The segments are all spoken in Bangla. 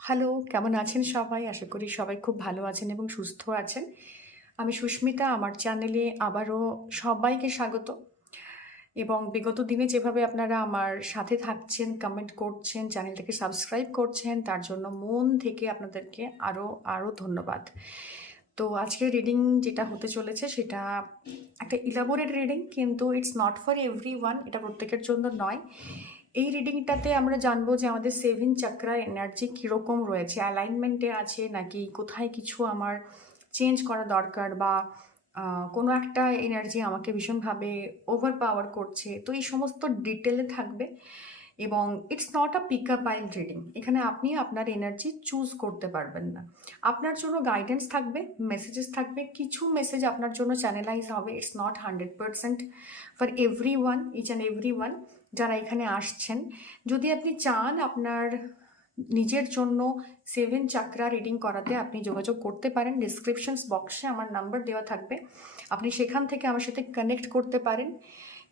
হ্যালো, কেমন আছেন সবাই? আশা করি সবাই খুব ভালো আছেন এবং সুস্থ আছেন। আমি সুস্মিতা, আমার চ্যানেলে আবারও সবাইকে স্বাগত। এবং বিগত দিনে যেভাবে আপনারা আমার সাথে থাকছেন, কমেন্ট করছেন, চ্যানেলটাকে সাবস্ক্রাইব করছেন, তার জন্য মন থেকে আপনাদেরকে আরও ধন্যবাদ। তো আজকের রিডিং যেটা হতে চলেছে সেটা একটা ইলাবোরেট রিডিং, কিন্তু ইটস নট ফর এভরিওয়ান, এটা প্রত্যেকের জন্য নয়। এই রিডিংটাতে আমরা জানবো যে আমাদের সেভেন চাকরার এনার্জি কীরকম রয়েছে, অ্যালাইনমেন্টে আছে নাকি কোথায় কিছু আমার চেঞ্জ করা দরকার, বা কোনো একটা এনার্জি আমাকে ভীষণভাবে ওভার পাওয়ার করছে। তো এই সমস্ত ডিটেলে থাকবে এবং it's not a pick up I'll reading. এখানে আপনি আপনার এনার্জি চুজ করতে পারবেন না। আপনার জন্য গাইডেন্স থাকবে, মেসেজেস থাকবে, কিছু মেসেজ আপনার জন্য চ্যানেলাইজ হবে। It's not 100% for every one, each and every one যারা এখানে আসছেন। যদি আপনি চান আপনার নিজের জন্য সেভেন চাকরা রিডিং করাতে, আপনি যোগাযোগ করতে পারেন। ডিসক্রিপশনস বক্সে আমার নাম্বার দেওয়া থাকবে, আপনি সেখান থেকে আমার সাথে কানেক্ট করতে পারেন।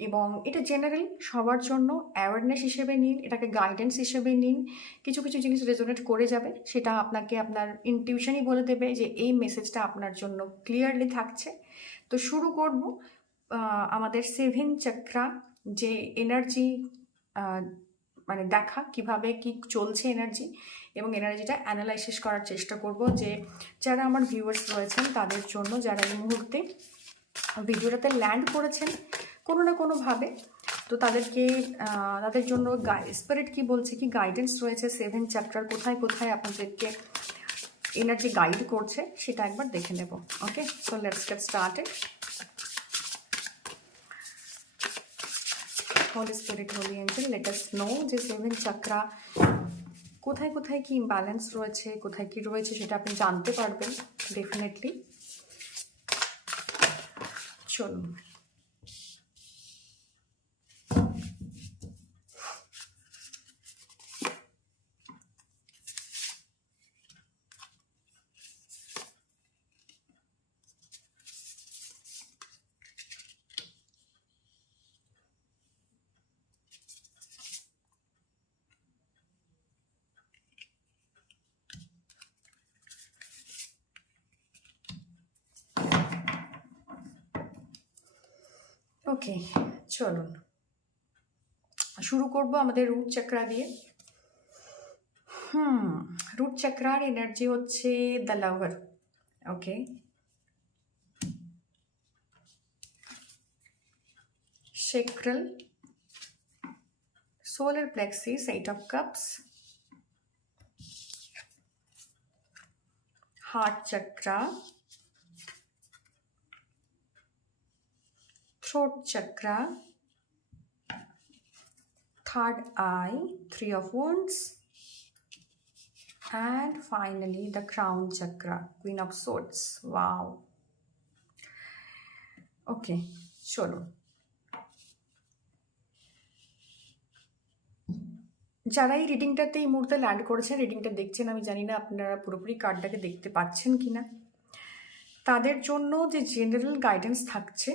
এবং এটা জেনারেল সবার জন্য অ্যাওয়ারনেস হিসেবে নিন, এটাকে গাইডেন্স হিসেবে নিন। কিছু কিছু জিনিস রেজোনেট করে যাবে, সেটা আপনাকে আপনার ইনটিউশনই বলে দেবে যে এই মেসেজটা আপনার জন্য ক্লিয়ারলি থাকছে। তো শুরু করব আমাদের সেভেন চক্রা যে এনার্জি, মানে দেখা কিভাবে কি চলছে এনার্জি, এবং এনার্জিটা অ্যানালাইসিস করার চেষ্টা করব যে যারা আমার ভিউয়ার্স রয়েছেন তাদের জন্য, যারা এই মুহূর্তে ভিডিওটাতে ল্যান্ড করেছেন কোনো না কোনোভাবে, তো তাদেরকে তাদের জন্য স্পিরিট কি বলছে, কি গাইডেন্স রয়েছে, সেভেন চ্যাপ্টার কোথায় কোথায় আপনাদেরকে এনার্জি গাইড করছে, সেটা একবার দেখে নেব। Okay, so let's get started. Holy spirit, holy angel, let us know যে সেভেন চাকরা কোথায় কোথায় কি ইমব্যালেন্স রয়েছে, কোথায় কি রয়েছে, সেটা আপনি জানতে পারবেন ডেফিনেটলি। চলুন। ওকে, চলুন শুরু করব আমাদের রুট চক্রা দিয়ে। রুট চক্রার এনার্জি হচ্ছে the lover. Okay, sacral, solar plexus, 8 of cups, heart chakra, throat chakra, third eye, 3 of wands, and finally the crown chakra, queen of swords. Wow. Okay, চলো। যারা এই রিডিংটাতে এই মুহূর্তে ল্যান্ড করেছেন, রিডিংটা দেখছেন, আমি জানি না আপনারা পুরোপুরি কার্ডটাকে দেখতে পাচ্ছেন কিনা, তাদের জন্য যে জেনারেল গাইডেন্স থাকছে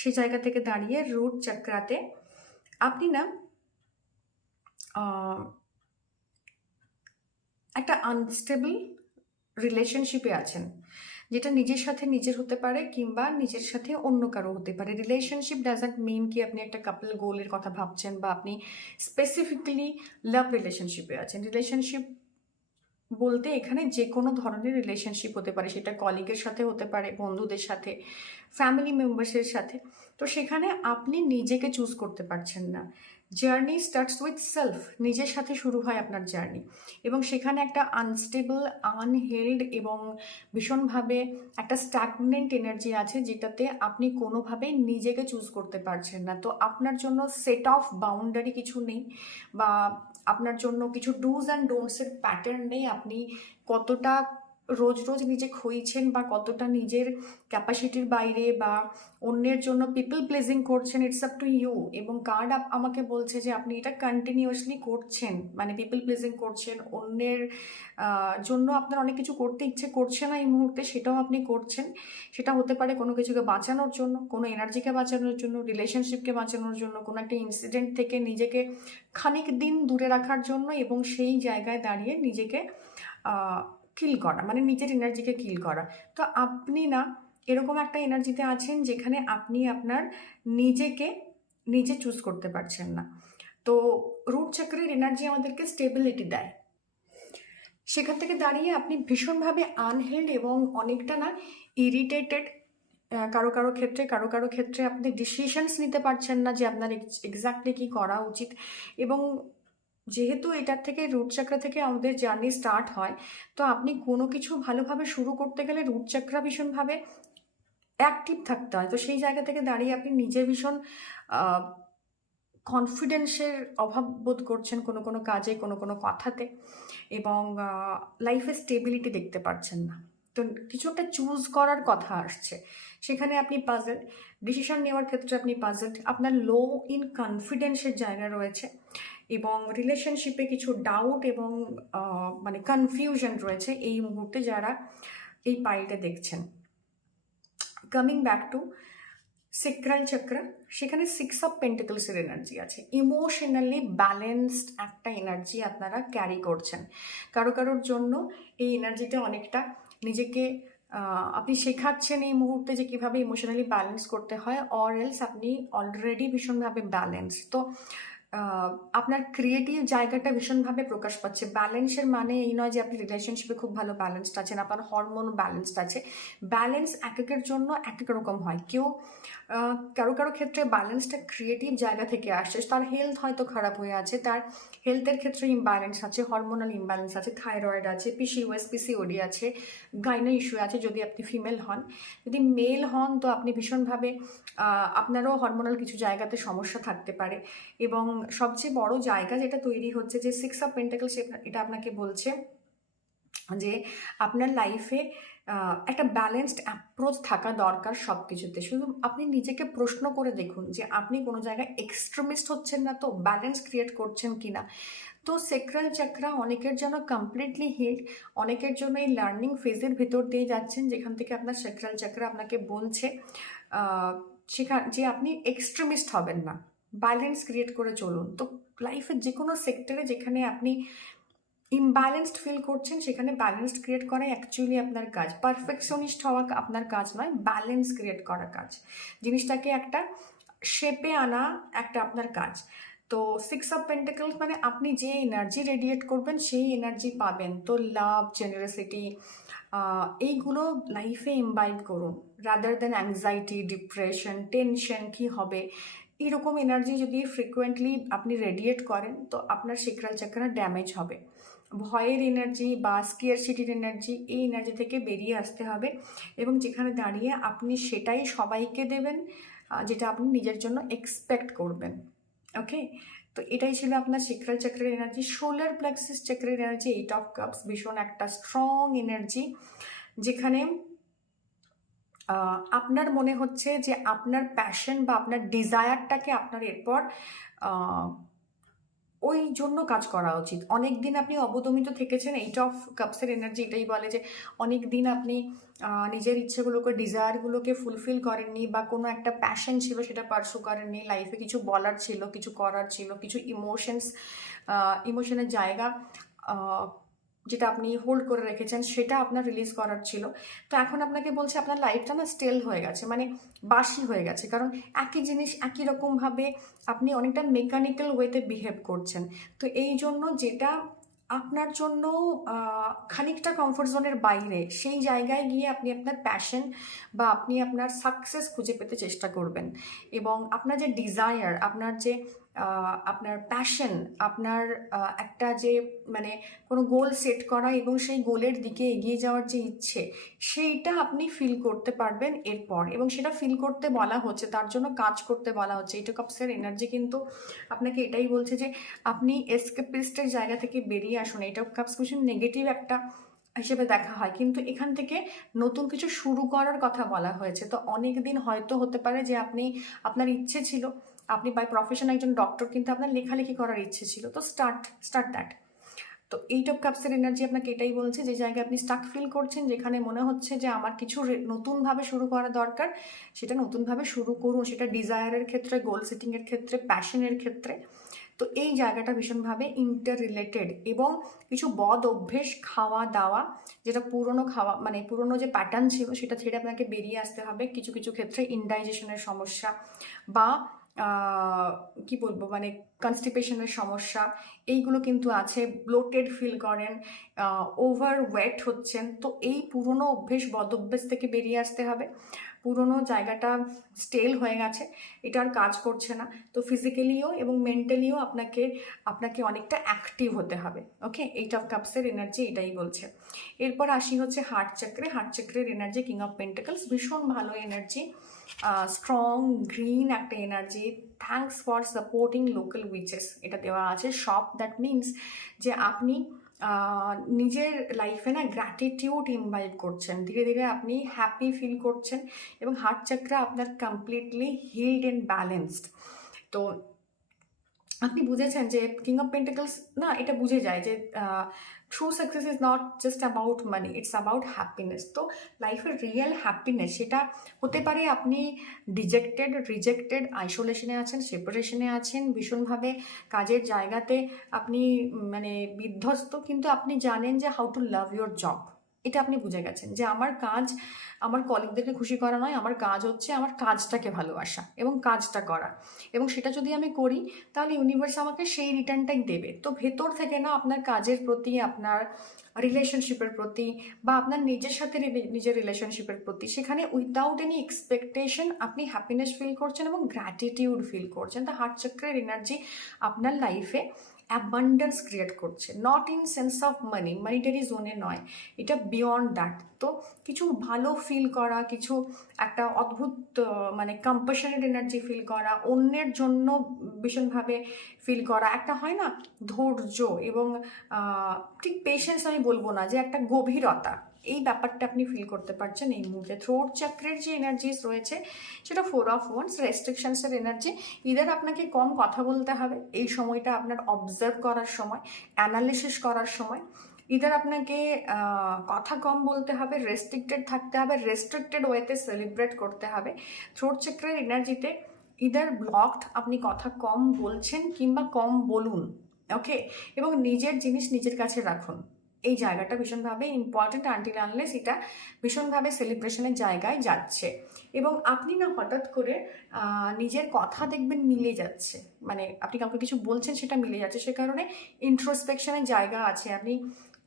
সেই জায়গা থেকে দাঁড়িয়ে রুট চক্রাতে আপনি না একটা আনস্টেবল রিলেশনশিপে আছেন, যেটা নিজের সাথে নিজের হতে পারে কিংবা নিজের সাথে অন্য কারো হতে পারে। রিলেশনশিপ ডাজন্ট মিন কি আপনি একটা কাপল গোলের কথা ভাবছেন বা আপনি স্পেসিফিক্যালি লাভ রিলেশনশিপে আছেন। রিলেশনশিপ বলতে এখানে যে কোনো ধরনের রিলেশনশিপ হতে পারে, সেটা কলিগের সাথে হতে পারে, বন্ধুদের সাথে, ফ্যামিলি মেম্বার্সের সাথে। তো সেখানে আপনি নিজেকে চুজ করতে পারছেন না। জার্নি স্টার্টস উইথ সেলফ, নিজের সাথে শুরু হয় আপনার জার্নি, এবং সেখানে একটা আনস্টেবল, আনহেল্ড এবং ভীষণভাবে একটা স্ট্যাগনেন্ট এনার্জি আছে, যেটাতে আপনি কোনোভাবেই নিজেকে চুজ করতে পারছেন না। তো আপনার জন্য সেট অফ বাউন্ডারি কিছু নেই, বা আপনার জন্য কিছু ডুজ অ্যান্ড ডোন্টসের প্যাটার্ন নেই। আপনি কতটা রোজ রোজ নিজে খুঁজছেন বা কতটা নিজের ক্যাপাসিটির বাইরে বা অন্যের জন্য পিপল প্লেজিং করছেন, ইটস আপ টু ইউ। এবং কার্ড আমাকে বলছে যে আপনি এটা কন্টিনিউয়াসলি করছেন, মানে পিপল প্লেজিং করছেন, অন্যের জন্য আপনার অনেক কিছু করতে ইচ্ছে করছে না এই মুহূর্তে, সেটাও আপনি করছেন। সেটা হতে পারে কোনো কিছুকে বাঁচানোর জন্য, কোনো এনার্জিকে বাঁচানোর জন্য, রিলেশনশিপকে বাঁচানোর জন্য, কোনো একটা ইনসিডেন্ট থেকে নিজেকে খানিক দিন দূরে রাখার জন্য, এবং সেই জায়গায় দাঁড়িয়ে নিজেকে কিল করা, মানে নিজের এনার্জিকে কিল করা। তো আপনি না এরকম একটা এনার্জিতে আছেন যেখানে আপনি আপনার নিজেকে নিজে চুজ করতে পারছেন না। তো রুট চক্রের এনার্জি আমাদেরকে স্টেবিলিটি দেয়। সেখান থেকে দাঁড়িয়ে আপনি ভীষণভাবে আনহেল্ড এবং অনেকটা না ইরিটেটেড, কারো ক্ষেত্রে আপনি ডিসিশনস নিতে পারছেন না যে আপনার এক্স্যাক্টলি কী করা উচিত। এবং যেহেতু এটার থেকে রুট চক্র থেকে আমাদের জার্নি স্টার্ট হয়, তো আপনি কোনো কিছু ভালোভাবে শুরু করতে গেলে রুট চক্র ভীষণভাবে অ্যাক্টিভ থাকতে হয়। তো সেই জায়গা থেকে দাঁড়িয়ে আপনি নিজে ভীষণ কনফিডেন্সের অভাব বোধ করছেন কোনো কোনো কাজে, কোনো কোনো কথাতে, এবং লাইফে স্টেবিলিটি দেখতে পাচ্ছেন না। তো কিছু একটা চুজ করার কথা আসছে, সেখানে আপনি পাজলড। ডিসিশন নেওয়ার ক্ষেত্রে আপনি পাজলড, আপনার লো ইন কনফিডেন্সের জায়গা রয়েছে, এবং রিলেশনশিপে কিছু ডাউট এবং মানে কনফিউশন রয়েছে এই মুহূর্তে যারা এই পাইলটা দেখছেন। কামিং ব্যাক টু সেক্রাল চক্র, সেখানে 6 অফ পেন্টিকলসের এনার্জি আছে। ইমোশনালি ব্যালেন্সড একটা এনার্জি আপনারা ক্যারি করছেন। কারোর জন্য এই এনার্জিটা অনেকটা নিজেকে আপনি শেখাচ্ছেন এই মুহূর্তে যে কীভাবে ইমোশনালি ব্যালেন্স করতে হয়, অর এলস আপনি অলরেডি ভীষণভাবে ব্যালেন্স। তো আপনার ক্রিয়েটিভ জায়গাটা ভীষণভাবে প্রকাশ পাচ্ছে। ব্যালেন্সের মানে এই নয় যে আপনি রিলেশনশিপে খুব ভালো ব্যালেন্সড আছেন, আপনার হরমোন ব্যালেন্সড আছে। ব্যালেন্স এক একের জন্য এক এক রকম হয়। কারো ক্ষেত্রে ব্যালেন্সটা ক্রিয়েটিভ জায়গা থেকে আসছে, তার হেলথ হয়তো খারাপ হয়ে আছে, তার হেলথের ক্ষেত্রে ইমব্যালেন্স আছে, হরমোনাল ইমব্যালেন্স আছে, থাইরয়েড আছে, পিসিওএস পিসিওডি আছে, গাইনো ইস্যু আছে যদি আপনি ফিমেল হন। যদি মেল হন তো আপনি ভীষণভাবে আপনারও হরমোনাল কিছু জায়গাতে সমস্যা থাকতে পারে। এবং সবচেয়ে বড় জায়গা যেটা তৈরি হচ্ছে যে 6 অফ পেন্টাকলস, এটা আপনাকে বলছে যে আপনার লাইফে একটা ব্যালেন্সড অ্যাপ্রোচ থাকা দরকার সব কিছুতে। শুধু আপনি নিজেকে প্রশ্ন করে দেখুন যে আপনি কোনো জায়গায় এক্সট্রিমিস্ট হচ্ছেন না তো, ব্যালেন্স ক্রিয়েট করছেন কি না। তো সেক্রাল চক্রা অনেকের জন্য কমপ্লিটলি হিল্ড, অনেকের জন্য এই লার্নিং ফেজের ভেতর দিয়ে যাচ্ছেন, যেখান থেকে আপনার সেক্রাল চক্রা আপনাকে বলছে যে আপনি এক্সট্রিমিস্ট হবেন না, ব্যালেন্স ক্রিয়েট করে চলুন। তো লাইফের যে কোনো সেক্টরে যেখানে আপনি ইমব্যালেন্সড ফিল করছেন, সেখানে ব্যালেন্সড ক্রিয়েট করাই অ্যাকচুয়ালি আপনার কাজ। পারফেকশনিস্ট হওয়া আপনার কাজ নয়, ব্যালেন্স ক্রিয়েট করা কাজ, জিনিসটাকে একটা শেপে আনা একটা আপনার কাজ। তো 6 অফ পেন্টাকলস মানে আপনি যে এনার্জি রেডিয়েট করবেন সেই এনার্জি পাবেন। তো লাভ, জেনারেসিটি, এইগুলো লাইফে ইমবাইব করুন, rather then anxiety, depression, tension কী হবে, এরকম এনার্জি যদি ফ্রিকুয়েন্টলি আপনি রেডিয়েট করেন তো আপনার সেক্রাল চক্রা ড্যামেজ হবে। ভয়ের এনার্জি বা স্কিয়ারসিটির এনার্জি, এই এনার্জি থেকে বেরিয়ে আসতে হবে, এবং যেখানে দাঁড়িয়ে আপনি সেটাই সবাইকে দেবেন যেটা আপনি নিজের জন্য এক্সপেক্ট করবেন। ওকে, তো এটাই ছিল আপনার সেক্রাল চক্রের এনার্জি। সোলার প্লেক্সাস চক্রের এনার্জি 8 অফ কাপস, ভীষণ একটা স্ট্রং এনার্জি, যেখানে আপনার মনে হচ্ছে যে আপনার প্যাশন বা আপনার ডিজায়ারটাকে আপনার এরপর ওই জন্য কাজ করা উচিত। অনেক দিন আপনি অবদমিত থেকেছেন, 8 অফ কাপসের এনার্জি এটাই বলে যে অনেক দিন আপনি নিজের ইচ্ছেগুলোকে, ডিজায়ারগুলোকে ফুলফিল করেননি, বা কোনো একটা প্যাশন ছিল সেটা পার্সু করেননি, লাইফে কিছু বলার ছিল, কিছু করার ছিল, কিছু ইমোশনের জায়গা যেটা আপনি হোল্ড করে রেখেছেন সেটা আপনার রিলিজ করার ছিল। তো এখন আপনাকে বলছে আপনার লাইফটা না স্টেল হয়ে গেছে, মানে বাসি হয়ে গেছে, কারণ একই জিনিস একই রকমভাবে আপনি অনেকটা মেকানিক্যাল ওয়েতে বিহেভ করছেন। তো এই জন্য যেটা আপনার জন্য খানিকটা কমফোর্ট জোনের বাইরে, সেই জায়গায় গিয়ে আপনি আপনার প্যাশন বা আপনি আপনার সাকসেস খুঁজে পেতে চেষ্টা করবেন। এবং আপনার যে ডিজায়ার, আপনার প্যাশন, আপনার একটা যে মানে কোনো গোল সেট করা এবং সেই গোলের দিকে এগিয়ে যাওয়ার যে ইচ্ছে, সেইটা আপনি ফিল করতে পারবেন এরপর, এবং সেটা ফিল করতে বলা হচ্ছে, তার জন্য কাজ করতে বলা হচ্ছে। এইট অফ কাপসের এনার্জি কিন্তু আপনাকে এটাই বলছে যে আপনি এসকেপিস্টের জায়গা থেকে বেরিয়ে আসুন। এইট অফ কাপস কিছু নেগেটিভ একটা হিসেবে দেখা হয়, কিন্তু এখান থেকে নতুন কিছু শুরু করার কথা বলা হয়েছে। তো অনেক দিন হয়তো হতে পারে যে আপনার ইচ্ছে ছিল, আপনি বাই প্রফেশন একজন ডক্টর, কিন্তু আপনার লেখালেখি করার ইচ্ছে ছিল, তো স্টার্ট দ্যাট। তো এইট অফ কাপসের এনার্জি আপনাকে এটাই বলছে, যে জায়গায় আপনি স্টাক ফিল করছেন, যেখানে মনে হচ্ছে যে আমার কিছু নতুনভাবে শুরু করা দরকার, সেটা নতুনভাবে শুরু করুন, সেটা ডিজায়ারের ক্ষেত্রে, গোল সেটিংয়ের ক্ষেত্রে, প্যাশনের ক্ষেত্রে। তো তো এই জায়গাটা ভীষণভাবে ইন্টার রিলেটেড, এবং কিছু বদ অভ্যেস, খাওয়া দাওয়া, যেটা পুরনো খাওয়া মানে পুরনো যে প্যাটার্ন ছিল সেটা ছেড়ে আপনাকে বেরিয়ে আসতে হবে। কিছু কিছু ক্ষেত্রে ইনডাইজেশনের সমস্যা বা কি বলবো মানে কনস্টিপেশনের সমস্যা, এইগুলো কিন্তু আছে। ব্লোটেড ফিল করেন, ওভার ওয়েট হচ্ছেন, তো এই পুরনো অভ্যেস বদ অভ্যেস থেকে বেরিয়ে আসতে হবে। পুরনো জায়গাটা স্টেল হয়ে গেছে, এটা আর কাজ করছে না। তো ফিজিক্যালিও এবং মেন্টালিও আপনাকে আপনাকে অনেকটা অ্যাক্টিভ হতে হবে। ওকে, এইট অফ কাপসের এনার্জি এটাই বলছে। এরপর আসি হচ্ছে হার্ট চক্রে। হার্ট চক্রের এনার্জি কিং অফ পেন্টাকলস, ভীষণ ভালো এনার্জি, স্ট্রং গ্রিন একটা energy. Thanks for supporting local witches এটা দেওয়া আছে। সব দ্যাট মিনস যে আপনি নিজের লাইফে না গ্র্যাটিটিউড ইনভাইট করছেন, ধীরে ধীরে আপনি হ্যাপি ফিল করছেন, এবং হার্ট চক্র আপনার কমপ্লিটলি হিলড অ্যান্ড ব্যালেন্সড। তো আপনি বুঝেছেন যে কিং অফ পেন্টাকলস না, এটা বুঝে যায় যে true success is not just about money, it's about happiness. তো লাইফের রিয়েল হ্যাপিনেস সেটা হতে পারে আপনি ডিজেক্টেড, রিজেক্টেড, আইসোলেশনে আছেন, সেপারেশনে আছেন, ভীষণভাবে কাজের জায়গাতে আপনি মানে বিধ্বস্ত, কিন্তু আপনি জানেন যে how to love your job. এটা আপনি বুঝে গেছেন যে আমার কাজ আমার কলিগদেরকে খুশি করা নয়, আমার কাজ হচ্ছে আমার কাজটাকে ভালোবাসা এবং কাজটা করা, এবং সেটা যদি আমি করি তাহলে ইউনিভার্স আমাকে সেই রিটার্নটাই দেবে। তো ভেতর থেকে না আপনার কাজের প্রতি, আপনার রিলেশনশিপের প্রতি, বা আপনার নিজের সাথে নিজের রিলেশনশিপের প্রতি, সেখানে উইদাউট এনি এক্সপেকটেশন আপনি হ্যাপিনেস ফিল করছেন এবং গ্র্যাটিটিউড ফিল করছেন। তো হার্ট চক্রের এনার্জি আপনার লাইফে অ্যাবান্ডেন্স ক্রিয়েট করছে, not in sense of money, monetary জোনে নয়, এটা বিয়ন্ড দ্যাট। তো কিছু ভালো ফিল করা, কিছু একটা অদ্ভুত মানে কম্প্যাশনেট এনার্জি ফিল করা, অন্যের জন্য ভীষণভাবে ফিল করা, একটা হয় না ধৈর্য এবং ঠিক পেশেন্স আমি বলবো না, যে একটা গভীরতা, এই ব্যাপারটা আপনি ফিল করতে পারছেন এই মুহূর্তে। থ্রোট চক্রের যে এনার্জিস রয়েছে সেটা 4 of Wands, রেস্ট্রিকশনসের এনার্জি। ইদার আপনাকে কম কথা বলতে হবে, এই সময়টা আপনার অবজার্ভ করার সময়, অ্যানালিসিস করার সময়। ইদার আপনাকে কথা কম বলতে হবে, রেস্ট্রিক্টেড থাকতে হবে, রেস্ট্রিক্টেড ওয়েতে সেলিব্রেট করতে হবে। থ্রোট চক্রের এনার্জিতে ইদার ব্লকড, আপনি কথা কম বলছেন কিংবা কম বলুন। ওকে, এবং নিজের জিনিস নিজের কাছে রাখুন, এই জায়গাটা ভীষণভাবে ইম্পর্টেন্ট আনটিল আনলেস এটা ভীষণভাবে সেলিব্রেশনের জায়গায় যাচ্ছে। এবং আপনি না হঠাৎ করে নিজের কথা দেখবেন মিলে যাচ্ছে, মানে আপনি কাউকে কিছু বলছেন সেটা মিলে যাচ্ছে, সে কারণে ইন্ট্রোস্পেকশনের জায়গা আছে। আপনি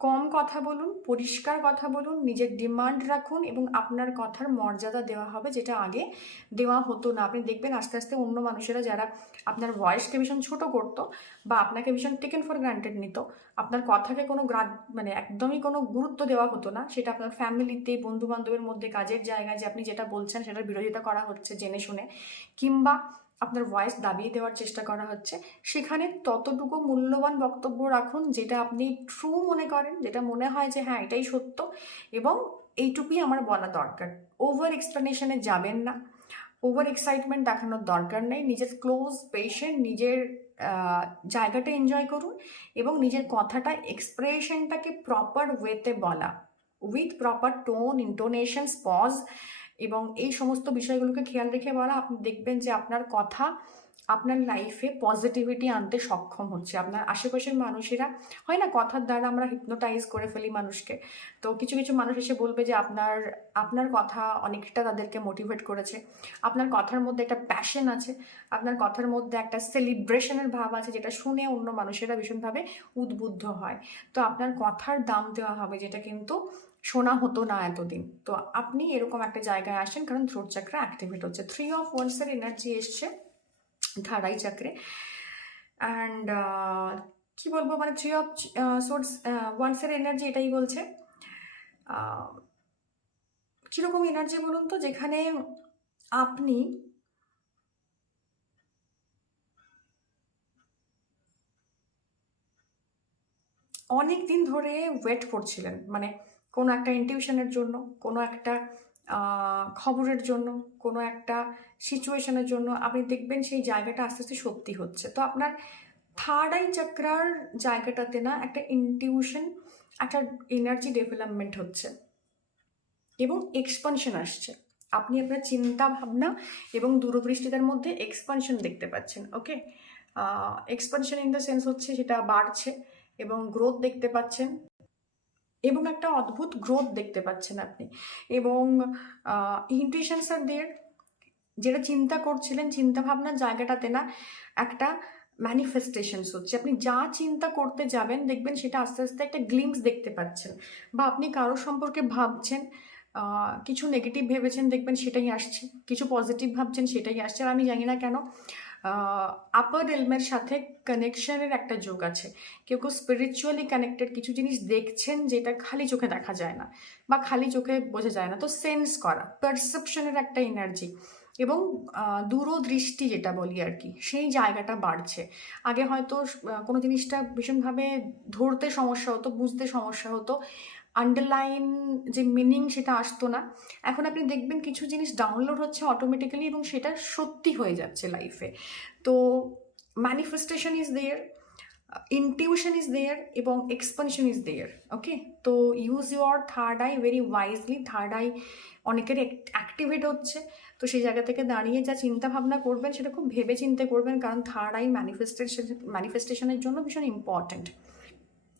কম কথা বলুন, পরিষ্কার কথা বলুন, নিজের ডিমান্ড রাখুন, এবং আপনার কথার মর্যাদা দেওয়া হবে, যেটা আগে দেওয়া হতো না। আপনি দেখবেন আস্তে আস্তে অন্য মানুষেরা যারা আপনার ভয়েসকে ভীষণ ছোট করতো বা আপনাকে ভীষণ টেকেন ফর গ্রান্টেড নিত, আপনার কথাকে কোনো মানে একদমই কোনো গুরুত্ব দেওয়া হতো না, সেটা আপনার ফ্যামিলিতে, বন্ধু বান্ধবের মধ্যে, কাজের জায়গায়, যে আপনি যেটা বলছেন সেটার বিরোধিতা করা হচ্ছে জেনে শুনে, কিংবা আপনার ভয়েস দাবিয়ে দেওয়ার চেষ্টা করা হচ্ছে, সেখানে ততটুকু মূল্যবান বক্তব্য রাখুন যেটা আপনি ট্রু মনে করেন, যেটা মনে হয় যে হ্যাঁ এটাই সত্য, এবং এইটুকুই আমার বলা দরকার। ওভার এক্সপ্লেনেশনে যাবেন না, ওভার এক্সাইটমেন্ট দেখানোর দরকার নেই। নিজের ক্লোজ পেশেন্ট, নিজের জায়গাটা এনজয় করুন, এবং নিজের কথাটা, এক্সপ্রেশনটাকে প্রপার ওয়েতে বলা, উইথ প্রপার টোন, ইন্টোনেশনস, পজ, এবং এই সমস্ত বিষয়গুলোকে খেয়াল রেখে বলা। আপনি দেখবেন যে আপনার কথা আপনার লাইফে পজিটিভিটি আনতে সক্ষম হচ্ছে। আপনার আশেপাশের মানুষেরা, হয় না কথার দ্বারা আমরা হিপনোটাইজ করে ফেলি মানুষকে, তো কিছু কিছু মানুষ এসে বলবে যে আপনার আপনার কথা অনেকটা তাদেরকে মোটিভেট করেছে, আপনার কথার মধ্যে একটা প্যাশন আছে, আপনার কথার মধ্যে একটা সেলিব্রেশনের ভাব আছে, যেটা শুনে অন্য মানুষেরা ভীষণভাবে উদ্বুদ্ধ হয়। তো আপনার কথার দাম দেওয়া হবে, যেটা কিন্তু শোনা হতো না এতদিন। তো আপনি এরকম একটা জায়গায় আসেন, কারণ থ্রোট চক্র অ্যাক্টিভেট হচ্ছে। 3 of Wands-এর এনার্জি এসছে থার্ড আই চক্রে। অ্যান্ড কি বলবো মানে 3 of Wands-এর এনার্জি এটাই বলছে। কিরকম এনার্জি বলুন তো, যেখানে আপনি অনেক দিন ধরে ওয়েট করছিলেন, মানে কোনো একটা ইনটিউশনের জন্য, কোনো একটা খবরের জন্য, কোনো একটা সিচুয়েশনের জন্য। আপনি দেখবেন সেই জায়গাটা আস্তে আস্তে সত্যি হচ্ছে। তো আপনার থার্ড আই চক্রার জায়গাটাতে না একটা ইনটিউশন, একটা এনার্জি ডেভেলপমেন্ট হচ্ছে, এবং এক্সপানশন আসছে। আপনি আপনার চিন্তা ভাবনা এবং দূরদৃষ্টিতার মধ্যে এক্সপানশন দেখতে পাচ্ছেন। ওকে, এক্সপানশন ইন দ্য সেন্স হচ্ছে সেটা বাড়ছে এবং গ্রোথ দেখতে পাচ্ছেন, এবং একটা অদ্ভুত গ্রোথ দেখতে পাচ্ছেন আপনি। এবং ইন্টুইশনস আর দেয়ার, যেটা চিন্তা করছিলেন চিন্তা ভাবনার জায়গাটাতে না একটা ম্যানিফেস্টেশনস হচ্ছে। আপনি যা চিন্তা করতে যাবেন দেখবেন সেটা আস্তে আস্তে একটা গ্লিমস দেখতে পাচ্ছেন, বা আপনি কারো সম্পর্কে ভাবছেন, কিছু নেগেটিভ ভেবেছেন দেখবেন সেটাই আসছে, কিছু পজিটিভ ভাবছেন সেটাই আসছে। আর আমি জানি না কেন আপার রেলমের সাথে কানেকশনের একটা যোগ আছে। কেউ কেউ স্পিরিচুয়ালি কানেক্টেড কিছু জিনিস দেখছেন যেটা খালি চোখে দেখা যায় না বা খালি চোখে বোঝা যায় না। তো সেন্স করা, পারসেপশনের একটা এনার্জি এবং দূরদৃষ্টি যেটা বলি আর কি, সেই জায়গাটা বাড়ছে। আগে হয়তো কোনো জিনিসটা ভীষণভাবে ধরতে সমস্যা হতো, বুঝতে সমস্যা হতো, আন্ডারলাইন যে মিনিং সেটা আসতো না। এখন আপনি দেখবেন কিছু জিনিস ডাউনলোড হচ্ছে অটোমেটিক্যালি এবং সেটা সত্যি হয়ে যাচ্ছে লাইফে। তো manifestation is there, intuition is there এবং এক্সপানশন ইজ দেয়ার। ওকে, তো use your third eye very wisely. Third eye অনেকের অ্যাক্টিভেট হচ্ছে, তো সেই জায়গা থেকে দাঁড়িয়ে যা চিন্তা ভাবনা করবেন সেটা খুব ভেবে চিন্তে করবেন, কারণ থার্ড আই ম্যানিফেস্টেশনের জন্য ভীষণ ইম্পর্ট্যান্ট।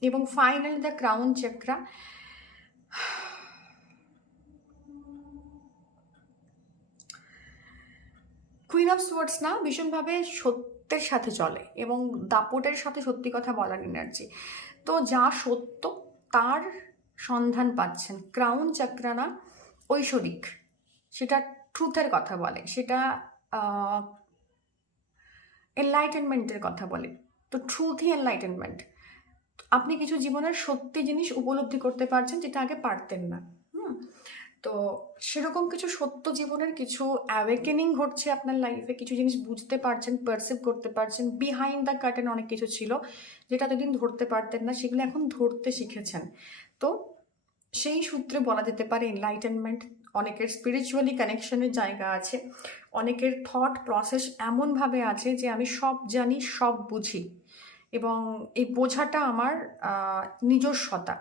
এবং finally the crown chakra, queen of swords না ভীষণভাবে সত্যের সাথে চলে এবং দাপটের সাথে সত্যি কথা বলার এনার্জি। তো যা সত্য তার সন্ধান পাচ্ছেন। ক্রাউন চক্রা না ঐশ্বরিক, সেটা ট্রুথের কথা বলে, সেটা এনলাইটেনমেন্টের কথা বলে। তো ট্রুথই এনলাইটেনমেন্ট। আপনি কিছু জীবনের সত্যি জিনিস উপলব্ধি করতে পারছেন যেটা আগে পারতেন না। তো সেরকম কিছু সত্য জীবনের কিছু অ্যাওয়েকেনিং ঘটছে আপনার লাইফে, কিছু জিনিস বুঝতে পারছেন, পারসিভ করতে পারছেন। বিহাইন্ড দ্য কার্টেন অনেক কিছু ছিল যেটা এতদিন ধরতে পারতেন না, সেগুলো এখন ধরতে শিখেছেন। তো সেই সূত্রে বলা যেতে পারে এনলাইটেনমেন্ট। অনেকের স্পিরিচুয়ালি কানেকশনের জায়গা আছে, অনেকের থট প্রসেস এমনভাবে আছে যে আমি সব জানি, সব বুঝি এবং এই বোঝাটা আমার নিজস্বতা।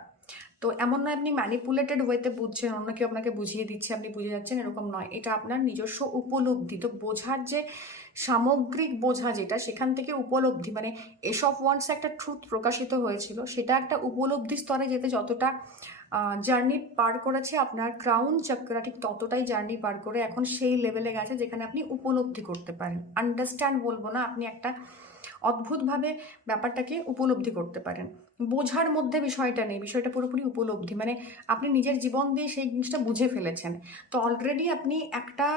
তো এমন নয় আপনি ম্যানিপুলেটেড ওয়েতে বুঝছেন, অন্য কেউ আপনাকে বুঝিয়ে দিচ্ছে আপনি বুঝে যাচ্ছেন, এরকম নয়। এটা আপনার নিজস্ব উপলব্ধি। তো বোঝার যে সামগ্রিক বোঝা যেটা, সেখান থেকে উপলব্ধি, মানে এসব ওয়ান্স একটা ট্রুথ প্রকাশিত হয়েছিল, সেটা একটা উপলব্ধি স্তরে যেতে যতটা জার্নি পার করেছে আপনার ক্রাউন চক্রা, ঠিক ততটাই জার্নি পার করে এখন সেই লেভেলে গেছে যেখানে আপনি উপলব্ধি করতে পারেন। আন্ডারস্ট্যান্ড বলবো না, আপনি একটা অদ্ভুতভাবে ব্যাপারটাকে উপলব্ধি করতে পারেন। বোঝার মধ্যে বিষয়টা নেই, বিষয়টা পুরোপুরি উপলব্ধি, মানে আপনি নিজের জীবন দিয়ে সেই জিনিসটা বুঝে ফেলেছেন। তো অলরেডি আপনি একটা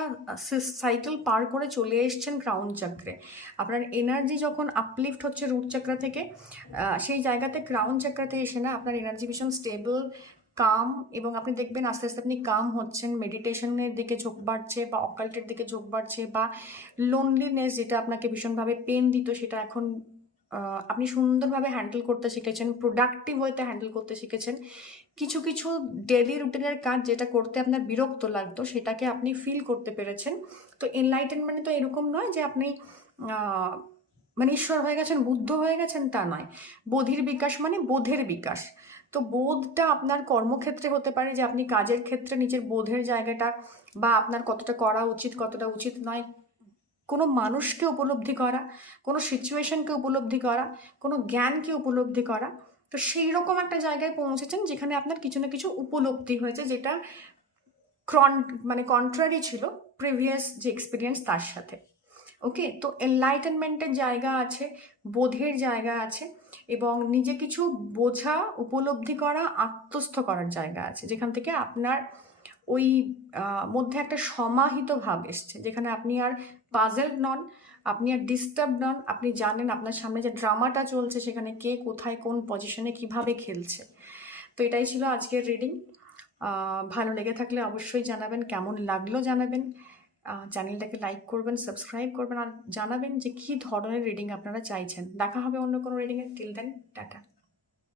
সাইকেল পার করে চলে এসছেন ক্রাউন চক্রে। আপনার এনার্জি যখন আপলিফট হচ্ছে রুট চক্রা থেকে, সেই জায়গাতে ক্রাউন চক্রাতে এসে না আপনার এনার্জি ভীষণ স্টেবল, কাম, এবং আপনি দেখবেন আস্তে আস্তে আপনি কাম হচ্ছেন, মেডিটেশনের দিকে ঝোঁক বাড়ছে বা অকাল্টের দিকে ঝোঁক বাড়ছে, বা লোনলিনেস যেটা আপনাকে ভীষণভাবে পেন দিত সেটা এখন আপনি সুন্দরভাবে হ্যান্ডেল করতে শিখেছেন, প্রোডাক্টিভ ওয়েতে হ্যান্ডেল করতে শিখেছেন। কিছু কিছু ডেলি রুটিনের কাজ যেটা করতে আপনার বিরক্ত লাগতো সেটাকে আপনি ফিল করতে পেরেছেন। তো এনলাইটেনমেন্ট তো এরকম নয় যে আপনি মানে ঈশ্বর হয়ে গেছেন, বুদ্ধ হয়ে গেছেন, তা নয়। বোধির বিকাশ মানে বোধের বিকাশ। তো বোধটা আপনার কর্মক্ষেত্রে হতে পারে, যে আপনি কাজের ক্ষেত্রে নিজের বোধের জায়গাটা, বা আপনার কতটা করা উচিত কতটা উচিত নয়, কোনো মানুষকে উপলব্ধি করা, কোনো সিচুয়েশনকে উপলব্ধি করা, কোনো জ্ঞানকে উপলব্ধি করা। তো সেই রকম একটা জায়গায় পৌঁছেছেন যেখানে আপনার কিছু না কিছু উপলব্ধি হয়েছে, যেটা মানে কন্ট্রারি ছিল প্রিভিয়াস যে এক্সপিরিয়েন্স তার সাথে। ওকে, তো এনলাইটেনমেন্টের জায়গা আছে, বোধের জায়গা আছে, এবং নিজে কিছু বোঝা, উপলব্ধি করা, আত্মস্থ করার জায়গা আছে, যেখান থেকে আপনার ওই মধ্যে একটা সমাহিত ভাব এসছে, যেখানে আপনি আর পাজেলড নন, আপনি আর ডিস্টার্ব নন, আপনি জানেন আপনার সামনে যে ড্রামাটা চলছে সেখানে কে কোথায় কোন পজিশনে কিভাবে খেলছে। তো এটাই ছিল আজকের রিডিং। ভালো লেগে থাকলে অবশ্যই জানাবেন, কেমন লাগলো জানাবেন, চ্যানেলটাকে লাইক করবেন, সাবস্ক্রাইব করবেন, আর জানাবেন যে কী ধরনের রিডিং আপনারা চাইছেন। দেখা হবে অন্য কোনো রিডিংয়ে। Till then, tata.